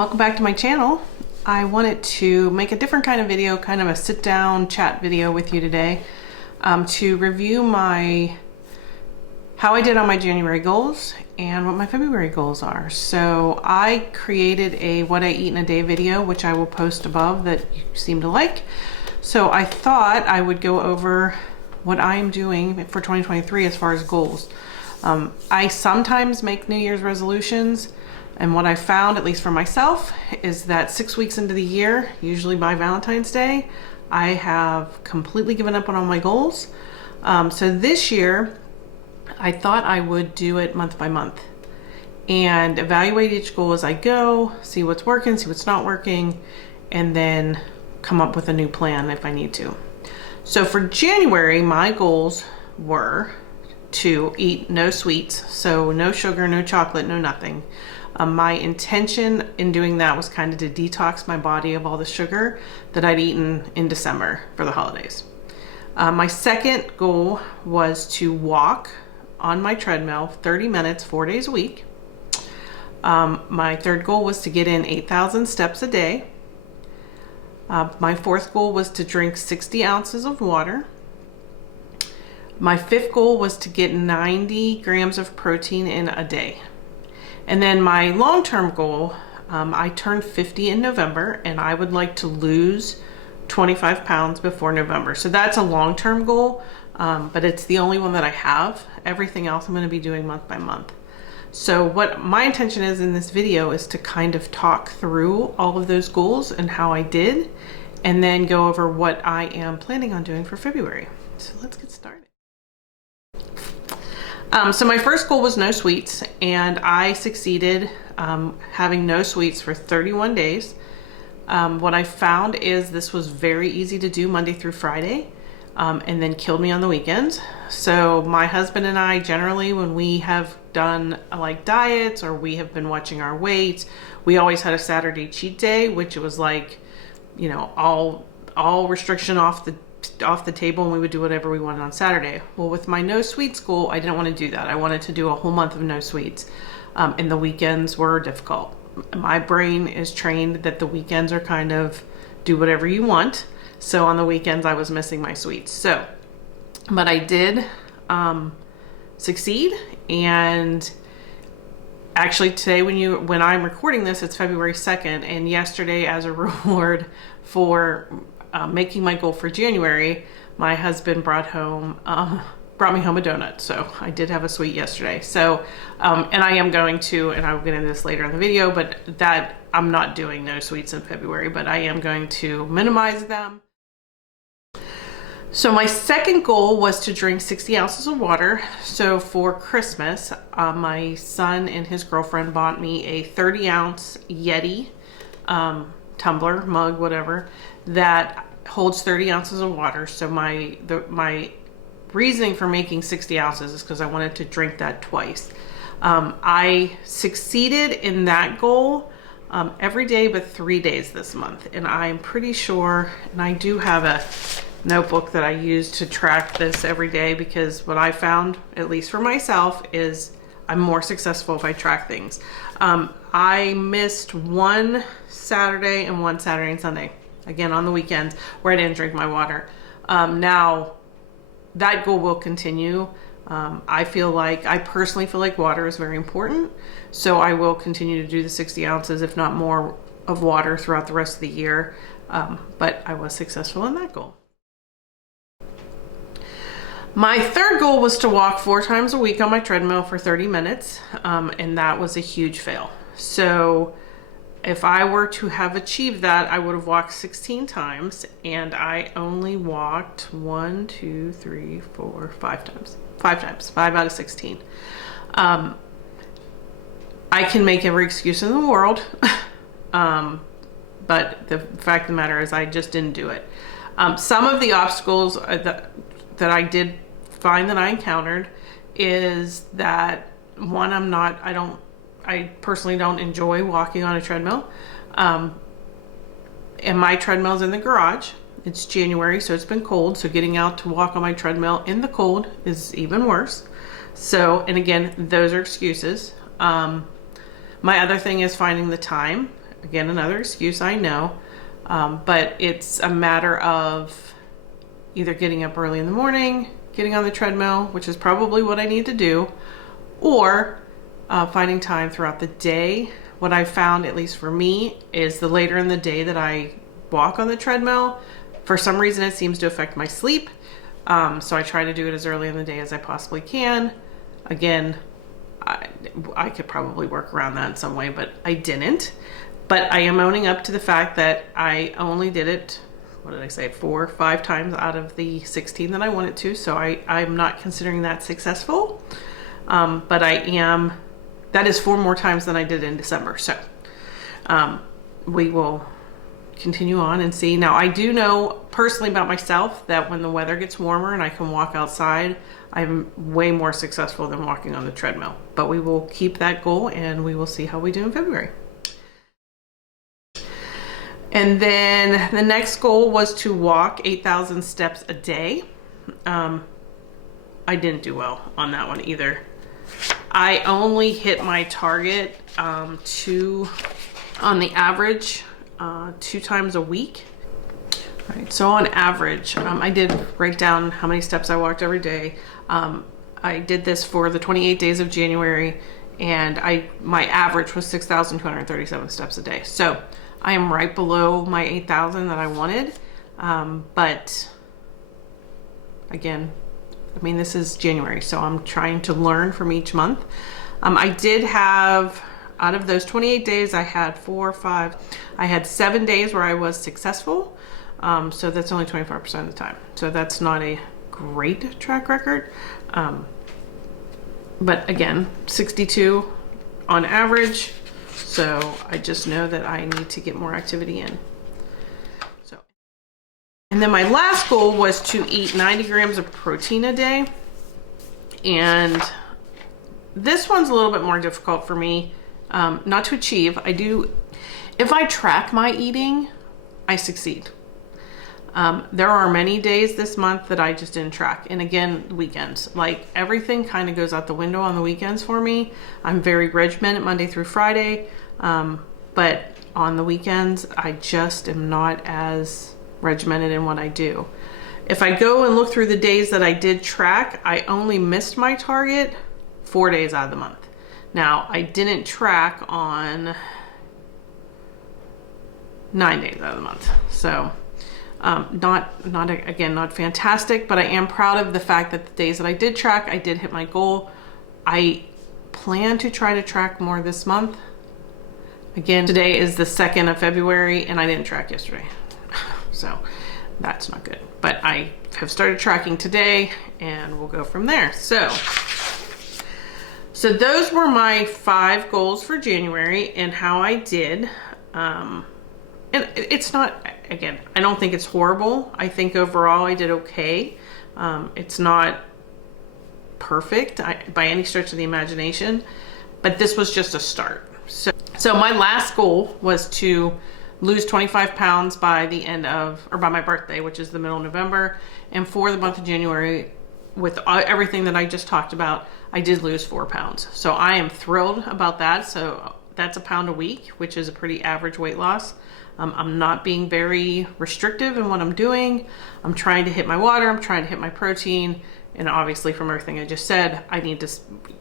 welcome back to my channel. I wanted to make a different kind of video, kind of a sit down chat video with you today, to review how I did on my January goals and what my February goals are. So I created a what I eat in a day video, which I will post above, that you seem to like. So I thought I would go over what I am doing for 2023 as far as goals. I sometimes make New Year's resolutions, and what I found, at least for myself, is that 6 weeks into the year, usually by Valentine's Day, I have completely given up on all my goals. So this year, I thought I would do it month by month and evaluate each goal as I go, see what's working, see what's not working, and then come up with a new plan if I need to. So for January, my goals were to eat no sweets, so no sugar, no chocolate, no nothing. My intention in doing that was kind of to detox my body of all the sugar that I'd eaten in December for the holidays. My second goal was to walk on my treadmill 30 minutes, 4 days a week. My third goal was to get in 8,000 steps a day. My fourth goal was to drink 60 ounces of water. My fifth goal was to get 90 grams of protein in a day. And then my long-term goal, I turned 50 in November, and I would like to lose 25 pounds before November. So that's a long-term goal, but it's the only one that I have. Everything else I'm going to be doing month by month. So what my intention is in this video is to kind of talk through all of those goals and how I did, and then go over what I am planning on doing for February. So let's get started. So my first goal was no sweets, and I succeeded having no sweets for 31 days. What I found is this was very easy to do Monday through Friday, and then killed me on the weekends. So my husband and I, generally, when we have done like diets or we have been watching our weight, we always had a Saturday cheat day, which was like, you know, all restriction off the table, and we would do whatever we wanted on Saturday. Well, with my no sweets goal, I didn't want to do that. I wanted to do a whole month of no sweets, and the weekends were difficult. My brain is trained that the weekends are kind of do whatever you want. So on the weekends, I was missing my sweets. So, but I did succeed. And actually today, when I'm recording this, it's February 2nd. And yesterday, as a reward for making my goal for January, my husband brought me home a donut. So I did have a sweet yesterday. So, and I am going to, and I'll get into this later in the video, but that I'm not doing no sweets in February, but I am going to minimize them. So my second goal was to drink 60 ounces of water. So for Christmas, my son and his girlfriend bought me a 30-ounce Yeti tumbler, mug, whatever, that holds 30 ounces of water. So my reasoning for making 60 ounces is because I wanted to drink that twice. I succeeded in that goal every day but 3 days this month. And I'm pretty sure, and I do have a notebook that I use to track this every day, because what I found, at least for myself, is I'm more successful if I track things. I missed one Saturday and Sunday, again on the weekends, where I didn't drink my water. Now that goal will continue. I personally feel like water is very important, so I will continue to do the 60 ounces, if not more, of water throughout the rest of the year. But I was successful in that goal. My third goal was to walk 4 times a week on my treadmill for 30 minutes, and that was a huge fail. So if I were to have achieved that, I would have walked 16 times, and I only walked 5 times. 5 out of 16. I can make every excuse in the world, but the fact of the matter is I just didn't do it. Some of the obstacles that I did find that I encountered is that, one, I personally don't enjoy walking on a treadmill. And my treadmill's in the garage. It's January, so it's been cold. So getting out to walk on my treadmill in the cold is even worse. So, and again, those are excuses. My other thing is finding the time. Again, another excuse, I know, but it's a matter of either getting up early in the morning, getting on the treadmill, which is probably what I need to do, or finding time throughout the day. What I found, at least for me, is the later in the day that I walk on the treadmill, for some reason it seems to affect my sleep. So I try to do it as early in the day as I possibly can. Again, I could probably work around that in some way, but I didn't. But I am owning up to the fact that I only did it, what did I say, 4 or 5 times out of the 16 that I wanted to. So I'm not considering that successful. But that is 4 more times than I did in December. So we will continue on and see. Now, I do know personally about myself that when the weather gets warmer and I can walk outside, I'm way more successful than walking on the treadmill. But we will keep that goal and we will see how we do in February. And then the next goal was to walk 8,000 steps a day. I didn't do well on that one either. I only hit my target on the average 2 times a week. All right, so on average, I did write down how many steps I walked every day. I did this for the 28 days of January, and my average was 6,237 steps a day. So I am right below my 8,000 that I wanted. But again, I mean, this is January, so I'm trying to learn from each month. I did have, out of those 28 days, I had 7 days where I was successful. So that's only 24% of the time. So that's not a great track record. But again, 62 on average. So I just know that I need to get more activity in. And then my last goal was to eat 90 grams of protein a day. And this one's a little bit more difficult for me not to achieve. If I track my eating, I succeed. There are many days this month that I just didn't track. And again, weekends, like everything kind of goes out the window on the weekends for me. I'm very regimented Monday through Friday. But on the weekends, I just am not as regimented in what I do. If I go and look through the days that I did track, I only missed my target 4 days out of the month. Now, I didn't track on 9 days out of the month. So not fantastic, but I am proud of the fact that the days that I did track, I did hit my goal. I plan to try to track more this month. Again, today is the 2nd of February and I didn't track yesterday. So that's not good, but I have started tracking today and we'll go from there. So those were my 5 goals for January and how I did. And it's not, again, I don't think it's horrible. I think overall I did okay. It's not perfect by any stretch of the imagination, but this was just a start. So my last goal was to lose 25 pounds by my birthday, which is the middle of November. And for the month of January, with everything that I just talked about, I did lose 4 pounds. So I am thrilled about that. So that's a pound a week, which is a pretty average weight loss. I'm not being very restrictive in what I'm doing. I'm trying to hit my water. I'm trying to hit my protein. And obviously from everything I just said, I need to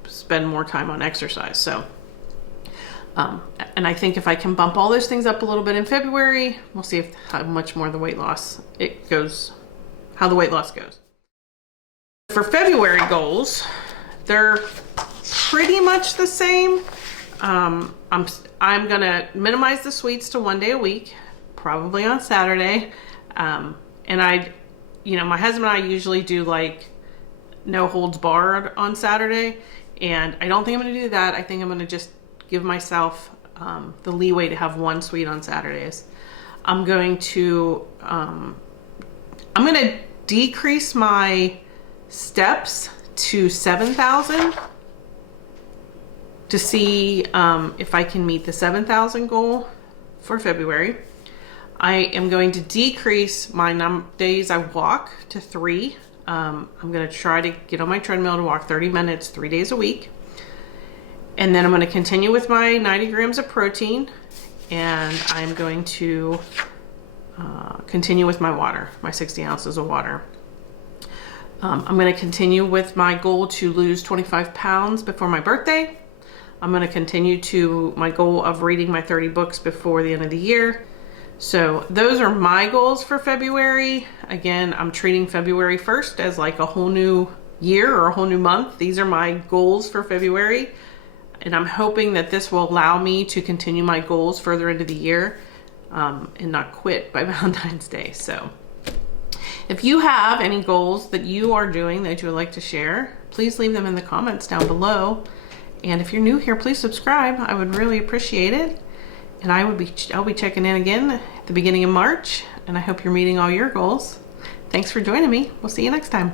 spend more time on exercise. So, and I think if I can bump all those things up a little bit in February, we'll see how much more the weight loss goes. For February goals, they're pretty much the same. I'm gonna minimize the sweets to 1 day a week, probably on Saturday. And my husband and I usually do like no holds barred on Saturday, and I don't think I'm gonna do that. I think I'm gonna just give myself the leeway to have 1 sweet on Saturdays. I'm gonna decrease my steps to 7,000 to see if I can meet the 7,000 goal for February. I am going to decrease my days I walk to 3. I'm going to try to get on my treadmill to walk 30 minutes 3 days a week. And then I'm going to continue with my 90 grams of protein. and I'm going to continue with my water, my 60 ounces of water. I'm going to continue with my goal to lose 25 pounds before my birthday. I'm going to continue to my goal of reading my 30 books before the end of the year. So those are my goals for February. Again, I'm treating February 1st as like a whole new year or a whole new month. These are my goals for February. And I'm hoping that this will allow me to continue my goals further into the year and not quit by Valentine's Day. So if you have any goals that you are doing that you would like to share, please leave them in the comments down below. And if you're new here, please subscribe. I would really appreciate it. And I'll be checking in again at the beginning of March, and I hope you're meeting all your goals. Thanks for joining me. We'll see you next time.